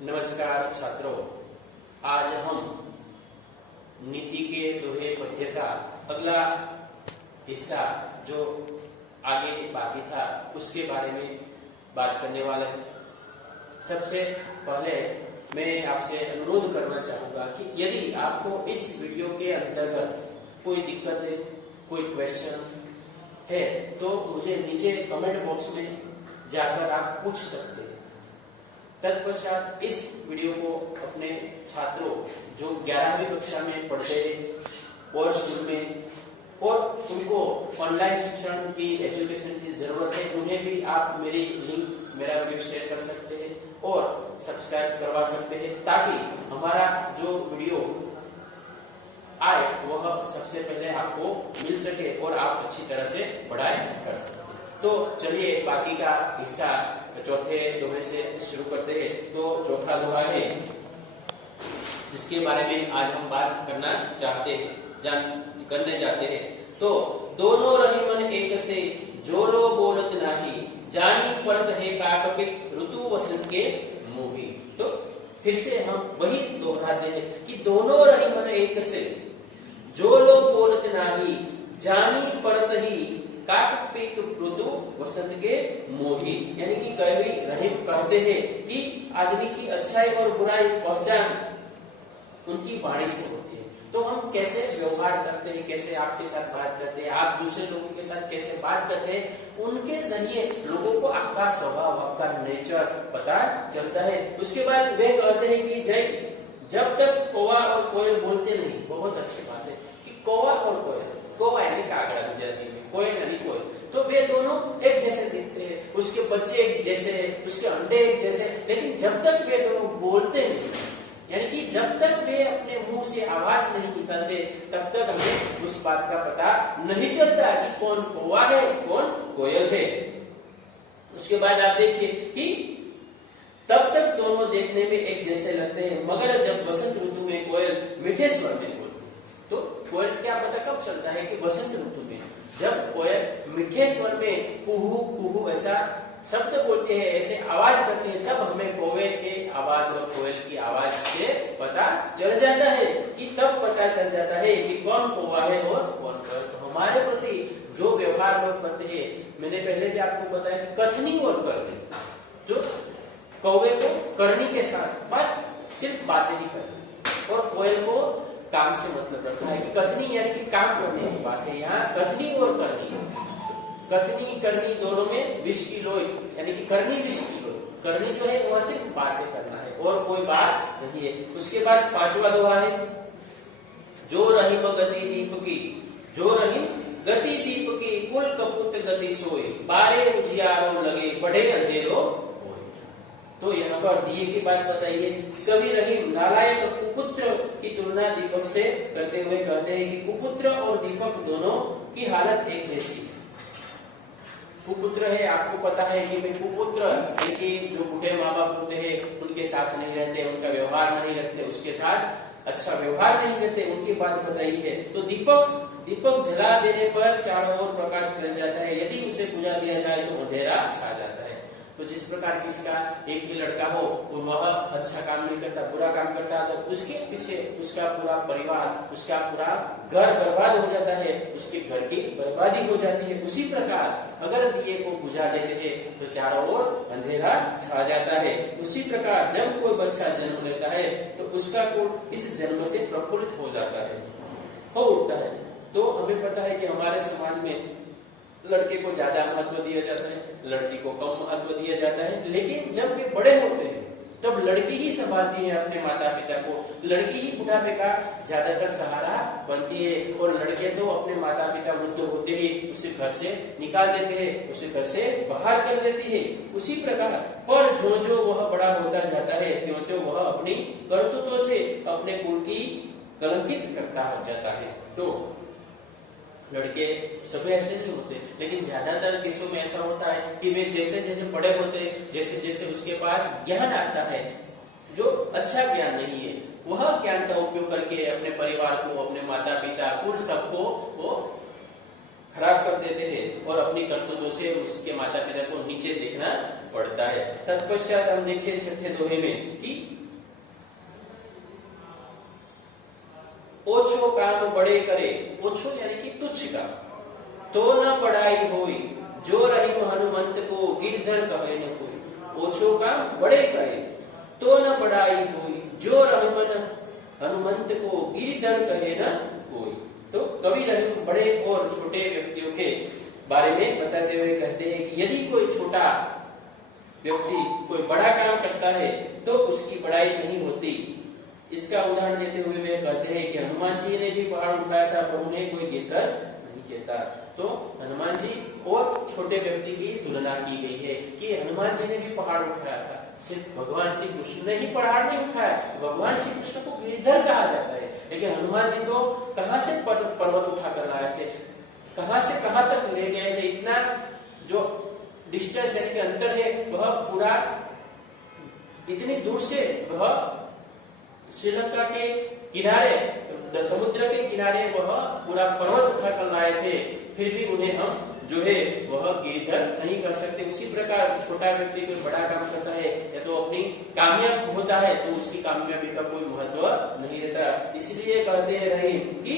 नमस्कार छात्रों, आज हम नीति के दोहे पद्य का अगला हिस्सा जो आगे बाकी था उसके बारे में बात करने वाले हैं। सबसे पहले मैं आपसे अनुरोध करना चाहूंगा कि यदि आपको इस वीडियो के अंतर्गत कोई दिक्कत है, कोई क्वेश्चन है तो मुझे नीचे कमेंट बॉक्स में जाकर आप पूछ सकते हैं। तत्पश्चात इस वीडियो को अपने छात्रों जो 11वीं कक्षा में पढ़ते हैं और स्कूल में और उनको ऑनलाइन शिक्षण की एजुकेशन की जरूरत है, उन्हें भी आप मेरी लिंक मेरा वीडियो शेयर कर सकते हैं और सब्सक्राइब करवा सकते हैं ताकि हमारा जो वीडियो आए वह सबसे पहले आपको मिल सके और आप अच्छी तरह से पढ़ाई कर सकें। तो चलिए बाकी का हिस्सा चौथे दोहे से शुरू करते हैं। तो चौथा दोहा है जिसके बारे में आज हम बात करना चाहते हैं, करने जाते हैं। तो दोनों रही मन एक से जो लो बोलत नाही, जानी परत है काकपिक ऋतु वसंत के मोही। तो फिर से हम वही दोहराते हैं कि दोनों रही मन एक से जो लो बोलत नाही, जानी परत ही काकपिक ऋतु वसंत के मोही। यानी कि कवि रहीम कहते हैं कि आदमी की अच्छाई और बुराई पहचान उनकी वाणी से होती है। तो हम कैसे व्यवहार करते हैं, कैसे आपके साथ बात करते हैं, आप दूसरे लोगों के साथ कैसे बात करते हैं, उनके जरिए लोगों को आपका स्वभाव, आपका नेचर पता चलता है। उसके बाद वे कहते हैं कि जब तक कौवा और कोयल बोलते नहीं। बहुत अच्छी बात है कि कौवा और कोयल, कौवा यानी कागड़ा गुजराती में, कोयल यानी कोयल, तो वे दोनों एक जैसे दिखते हैं, उसके बच्चे एक जैसे, उसके अंडे एक जैसे, लेकिन जब तक वे दोनों बोलते नहीं, यानी कि जब तक वे अपने मुंह से आवाज नहीं निकालते तब तक हमें उस बात का पता नहीं चलता कि कौन कौवा है कौन कोयल है। उसके बाद आप देखिए कि तब तक दोनों देखने में एक जैसे लगते हैं, मगर जब वसंत ऋतु में कोयल मीठे स्वर में बोलती, तो कोयल क्या पता कब चलता है कि वसंत ऋतु में जब कोयल मीठे स्वर में कुहू कुहू ऐसा शब्द बोलते हैं, ऐसे आवाज करते हैं, तब हमें कौवे के आवाज और कोयल की आवाज से पता चल जाता है कि तब पता चल जाता है कि कौन कौवा है और कौन कोयल। तो हमारे प्रति जो व्यवहार लोग करते हैं, मैंने पहले भी आपको बताया कि कथनी और करनी, जो कौवे को करनी के साथ बात सिर्फ बातें ही करनी और कोयल को काम से मतलब रखा है कि कथनी यानी कि काम करने की बात है। यहाँ कथनी और करनी, कथनी करनी दोनों में विष की लोई, यानी कि करनी विष की लोई। करनी जो है वह सिर्फ बातें करना है और कोई बात नहीं है। उसके बाद पांचवा दोहा है जो रहीम गति दीप की, जो रहीम गति दीप की, कुल कपूत गति सोई, बारे उजियारो लगे बढ़े अंधेरो। तो यहाँ पर दिए की बात बताइए। कवि रहीम नालायक कुपुत्र की तुलना दीपक से करते हुए कहते हैं कि कुपुत्र और दीपक दोनों की हालत एक जैसी है। कुपुत्र है, आपको पता है कि कुपुत्र कि जो बूढ़े माँ बाप होते हैं उनके साथ नहीं रहते, उनका व्यवहार नहीं रखते, उसके साथ अच्छा व्यवहार नहीं करते, उनकी बात बताई है। तो दीपक जला देने पर चारों ओर प्रकाश फैल जाता है, यदि उसे बुझा दिया जाए तो अंधेरा छा जाता है। तो जिस प्रकार किसी का एक ही लड़का हो और वह अच्छा काम नहीं करता, बुरा काम करता, तो उसके पीछे उसका पूरा परिवार, उसका पूरा घर बर्बाद हो जाता है, उसके घर की बर्बादी हो जाती है। उसी प्रकार अगर दिए को बुझा देते हैं तो चारों ओर अंधेरा छा जाता है। उसी प्रकार जब कोई बच्चा जन्म लेता है तो उसका कोट इस जन्म से प्रफुल्लित हो जाता है, हो उठता है। तो हमें पता है कि हमारे समाज में लड़के को ज्यादा महत्व दिया जाता है, लड़की को कम महत्व दिया जाता है। लेकिन जब वे बड़े होते हैं तब लड़की ही संभालती है अपने माता पिता को, लड़की ही बुढ़ापे का ज्यादातर सहारा बनती है और लड़के तो अपने माता पिता वृद्ध होते ही उसे घर से निकाल देते हैं, उसे घर से बाहर कर देती है। उसी प्रकार पर जो जो वह बड़ा होता जाता है त्यों त्यों वह अपनी करतूतों से अपने कुल की कलंकित करता जाता है। तो लड़के सभी ऐसे नहीं होते, लेकिन ज्यादातर केसों में ऐसा होता है कि वे जैसे जैसे बड़े होते हैं, जैसे जैसे उसके पास ज्ञान आता है जो अच्छा ज्ञान नहीं है, वह ज्ञान का उपयोग करके अपने परिवार को, अपने माता पिता, कुल सबको वो खराब कर देते हैं और अपनी करतूतों से उसके माता पिता को नीचे देखना पड़ता है। तत्पश्चात हम देखिए छठे दोहे में कि ओछो काम बड़े करे, ओछो यानी कि तुच्छ का, तो न बड़ाई होई, जो रही हनुमंत को गिरधर कहे न कोई। ओछो काम बड़े करे तो न बड़ाई हुई, जो रहीमन हनुमंत को गिरधर कहे न कोई। तो कवि रहीम बड़े और छोटे व्यक्तियों के बारे में बताते हुए कहते हैं कि यदि कोई छोटा व्यक्ति कोई बड़ा काम करता है तो उसकी बड़ाई नहीं होती। इसका उदाहरण देते हुए वे कहते हैं कि हनुमान जी ने भी पहाड़ उठाया था पर उन्हें कोई गिरधर नहीं कहता। तो हनुमान जी और छोटे व्यक्ति की तुलना की गई है कि हनुमान जी ने भी पहाड़ उठाया था, सिर्फ भगवान श्री कृष्ण ने ही पहाड़ नहीं उठाया। भगवान श्री कृष्ण को गिरधर कहा जाता है, लेकिन हनुमान जी तो कहां से पर्वत उठाकर लाए थे, कहां से कहां तक ले गए थे। इतना जो डिस्टेंस यानी कि अंतर है वह पूरा इतनी दूर से वह श्रीलंका के किनारे समुद्र के किनारे वह पूरा पर्वत उठाकर लाए थे, फिर भी उन्हें हम जो है वह गिरधर नहीं कर सकते। उसी प्रकार छोटा व्यक्ति कोई बड़ा काम करता है या तो अपनी कामयाब होता है तो उसकी कामयाबी का कोई महत्व नहीं रहता। इसलिए कहते रहे कि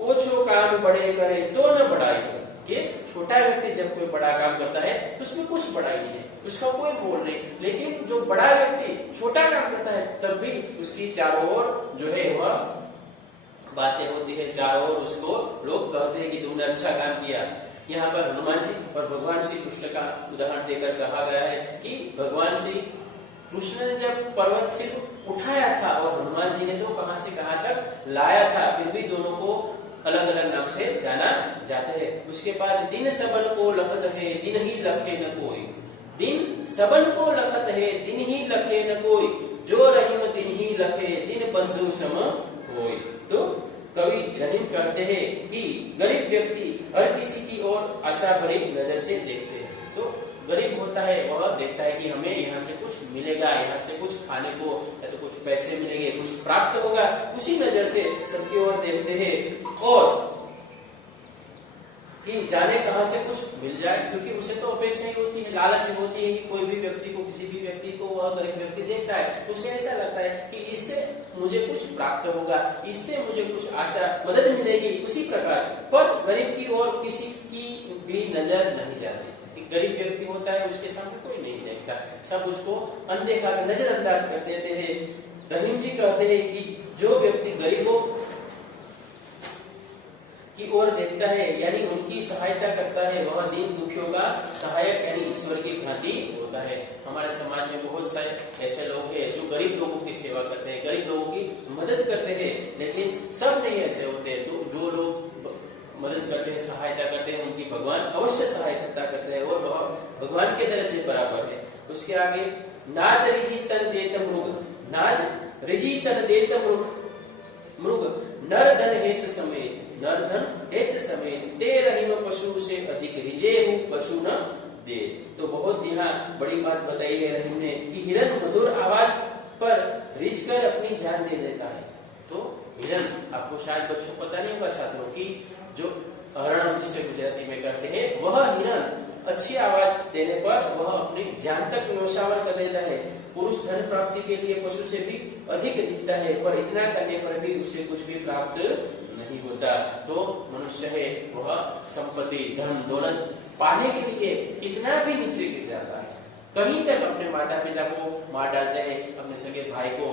ओछो काम बड़े करे तो न बड़ाई करे, कि छोटा व्यक्ति जब कोई बड़ा काम करता है तो उसमें कुछ बड़ाई नहीं है, उसका कोई मोल नहीं। लेकिन जो बड़ा व्यक्ति छोटा काम करता है तब भी उसकी चारों ओर जो है वह बातें होती है, चारों ओर उसको लोग कहते हैं कि तुमने अच्छा काम किया। यहाँ पर हनुमान जी और भगवान श्री कृष्ण का उदाहरण देकर कहा गया है कि भगवान श्री कृष्ण ने जब पर्वत से उठाया था और हनुमान जी ने तो कहां से कहां तक लाया था, फिर भी दोनों को अलग अलग नाम से जाना जाता है। उसके बाद दिन सबन को लखत है, दिन ही लखे न कोई। दिन सबन को लखत है, दिन ही लखे न कोई, जो रहीम दिन ही लखे, दिन बंधु सम होय। तो कवि रहीम कहते हैं कि गरीब व्यक्ति हर किसी की ओर आशा भरी नजर से देखते हैं। तो गरीब होता है वह देखता है कि हमें यहाँ से कुछ मिलेगा, यहाँ से कुछ खाने को या तो कुछ पैसे मिलेंगे, कुछ प्राप्त होगा, उसी नजर से सबकी ओर देखते हैं और कि जाने कहां से कुछ मिल जाए, क्योंकि उसे तो अपेक्षा ही होती है, लालच होती है कि कोई भी व्यक्ति को, किसी भी व्यक्ति को वह गरीब व्यक्ति देखता है तो उसे ऐसा लगता है कि इससे मुझे कुछ प्राप्त होगा, इससे मुझे कुछ आशा मदद मिलेगी। उसी प्रकार पर गरीब की ओर किसी की भी नजर नहीं जाती। गरीब व्यक्ति होता है उसके सामने कोई नहीं देखता, सब उसको अनदेखा नजरअंदाज कर देते हैं। रहीम जी कहते हैं कि जो व्यक्ति गरीबों की ओर देखता है यानी उनकी सहायता करता है वह दीन दुखियों का सहायक यानी ईश्वर की भांति होता है। हमारे समाज में बहुत सारे ऐसे लोग हैं जो गरीब लोगों की सेवा करते हैं, गरीब लोगों की मदद करते हैं, लेकिन सब नहीं ऐसे होते। तो जो लोग मदद करते हैं, सहायता करते हैं, उनकी भगवान अवश्य सहायता करते हैं और वह भगवान के दर्जे बराबर है। उसके आगे नाद रिजी तन देत मृग, नाद रिजी तन देत मृग, नर धन हेत समेत, नर धन हेत समेत, ते रहीम पशु से अधिक रिजे हूँ पशु न दे। तो बहुत यहाँ बड़ी बात बताई है रहीम ने कि हिरन मधुर आवाज पर रिझ कर अपनी जान दे देता है। तो हिरन, आपको शायद बच्चों को पता नहीं होगा छात्रों की, जो हरण जिसे गुजराती में कहते हैं, वह हिरन अच्छी आवाज देने पर वह अपनी जान तक न्योछावर कर देता है। पुरुष धन प्राप्ति के लिए पशु से भी अधिक रिझता है, पर इतना करने पर भी उसे कुछ भी प्राप्त नहीं होता। तो मनुष्य है वह संपत्ति, धन, दौलत पाने के लिए कितना भी नीचे गिर जाता है, कहीं तक अपने माता पिता को मार डालते हैं, अपने सगे भाई को,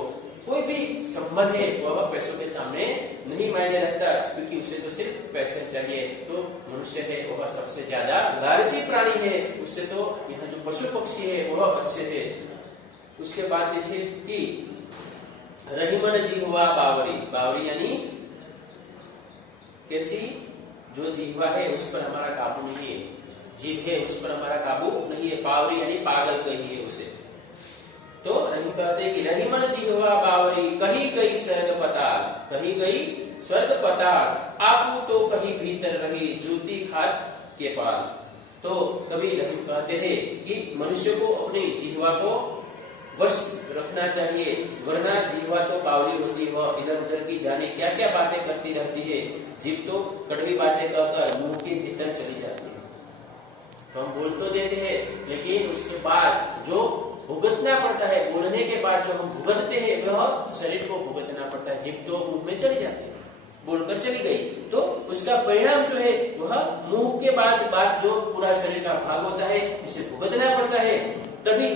कोई भी संबंध है वह पैसों के सामने नहीं मायने रखता, क्योंकि उसे तो सिर्फ पैसे चाहिए। तो मनुष्य है वह सबसे ज्यादा लालची प्राणी है, उससे तो यहाँ जो पशु पक्षी है वह अच्छे है। उसके बाद देखिए कि रहीमन जिह्वा बावरी, बावरी यानी कैसी, जो जिह्वा है उस पर हमारा काबू नहीं है, जीभ है उस पर हमारा काबू नहीं है, बावरी यानी पागल कहिए उसे। तो रहीम कहते हैं कि रहीमन जिह्वा बावरी, कही गई स्वर्ग पताल, कही गई स्वर्ग पताल, आपू तो कहीं भीतर रही जूती खाद के पाल। तो कभी रहीम कहते हैं कि मनुष्य को अपनी जिह्वा को वश रखना चाहिए, वरना जीवा तो बावली होती है, वह इधर उधर की जाने क्या क्या बातें करती रहती है। जीव तो कड़वी बातें कहकर मुंह के भीतर चली जाती है। तो हम बोल तो देते हैं, लेकिन उसके बाद जो भुगतना पड़ता है, बोलने के बाद जो हम भुगतते हैं वह शरीर को भुगतना पड़ता है। जीव तो मुंह में चली जाती है, बोलकर चली गई, तो उसका परिणाम जो है वह मुंह के बाद जो पूरा शरीर का भाग होता है उसे भुगतना पड़ता है। तभी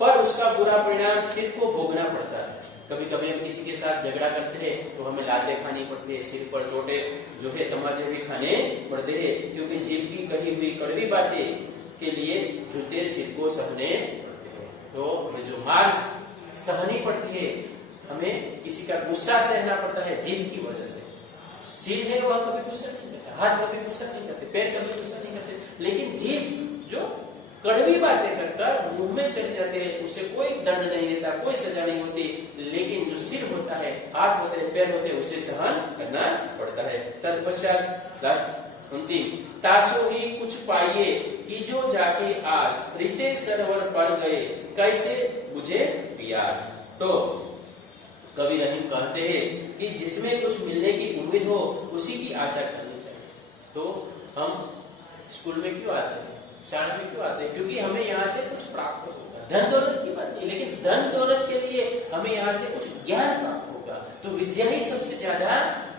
पर उसका बुरा परिणाम सिर को भोगना पड़ता है। कभी कभी हम किसी के साथ झगड़ा करते हैं तो हमें लातें खानी पड़ती है, सिर पर चोटे जो है तमाचे भी खाने पड़ते हैं, क्योंकि जीव की कही हुई कड़वी बातें के लिए जूते सिर को सहने पड़ते हैं। तो हमें जो मार सहनी पड़ती है, हमें किसी का गुस्सा सहना पड़ता है जीव की वजह से। सिर है वह कभी गुस्सा नहीं करता, हाथ कभी गुस्सा नहीं करते, पैर कभी गुस्सा नहीं करते, लेकिन जीव जो कड़वी बातें करकर मुंह में चले जाते हैं उसे कोई दंड नहीं देता, कोई सजा नहीं होती, लेकिन जो सिर होता है, हाथ होते हैं, पैर होते हैं, उसे सहन करना पड़ता है। तत्पश्चात लास्ट अंतिम, तासो ही कुछ पाइए कि जो जाके आस, रीते सरोवर पर गए कैसे बुझे प्यास। तो कवि रहीम कहते हैं कि जिसमें कुछ मिलने की उम्मीद हो उसी की आशा करनी चाहिए। तो हम स्कूल में क्यों आते हैं, शाला में क्यों आते हैं? क्योंकि हमें यहाँ से कुछ प्राप्त होगा। धन दौलत की बात नहीं, लेकिन धन दौलत के लिए हमें यहाँ से कुछ ज्ञान प्राप्त होगा। तो विद्या ही सबसे ज्यादा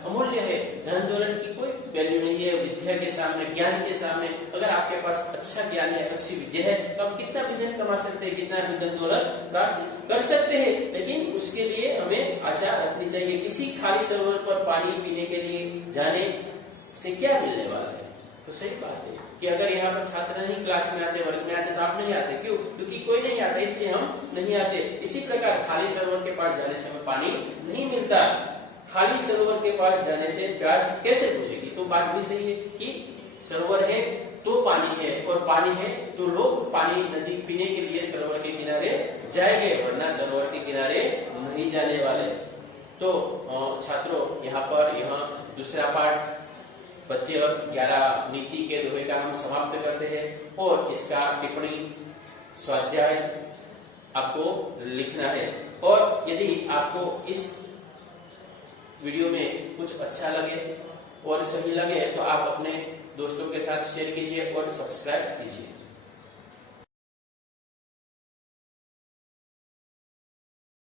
अमूल्य है। धन दौलत की कोई वैल्यू नहीं है विद्या के सामने, ज्ञान के सामने। अगर आपके पास अच्छा ज्ञान है, अच्छी विद्या है, तो आप कितना भी धन कमा सकते हैं, कितना भी धन दौलत प्राप्त कर सकते हैं, लेकिन उसके लिए हमें आशा रखनी चाहिए। किसी खाली सरोवर पर पानी पीने के लिए जाने से क्या मिलने वाला है? तो सही बात है कि अगर यहाँ पर छात्र नहीं क्लास में आते, वर्ग में आते, तो आप नहीं आते। क्यों? क्योंकि कोई नहीं आता, इसलिए हम नहीं आते। इसी प्रकार खाली सरोवर के पास जाने से हमें पानी नहीं मिलता। खाली सरोवर के पास जाने से प्यास कैसे बुझेगी? तो बात भी सही है कि सरोवर है तो पानी है, और पानी है तो लोग पानी नदी पीने के लिए सरोवर के किनारे जाएंगे, वरना सरोवर के किनारे नहीं जाने वाले। तो छात्रों, यहाँ दूसरा पाठ पद्य 11 नीति के दोहे का हम समाप्त करते हैं, और इसका टिप्पणी स्वाध्याय आपको लिखना है। और यदि आपको इस वीडियो में कुछ अच्छा लगे और सही लगे तो आप अपने दोस्तों के साथ शेयर कीजिए और सब्सक्राइब कीजिए।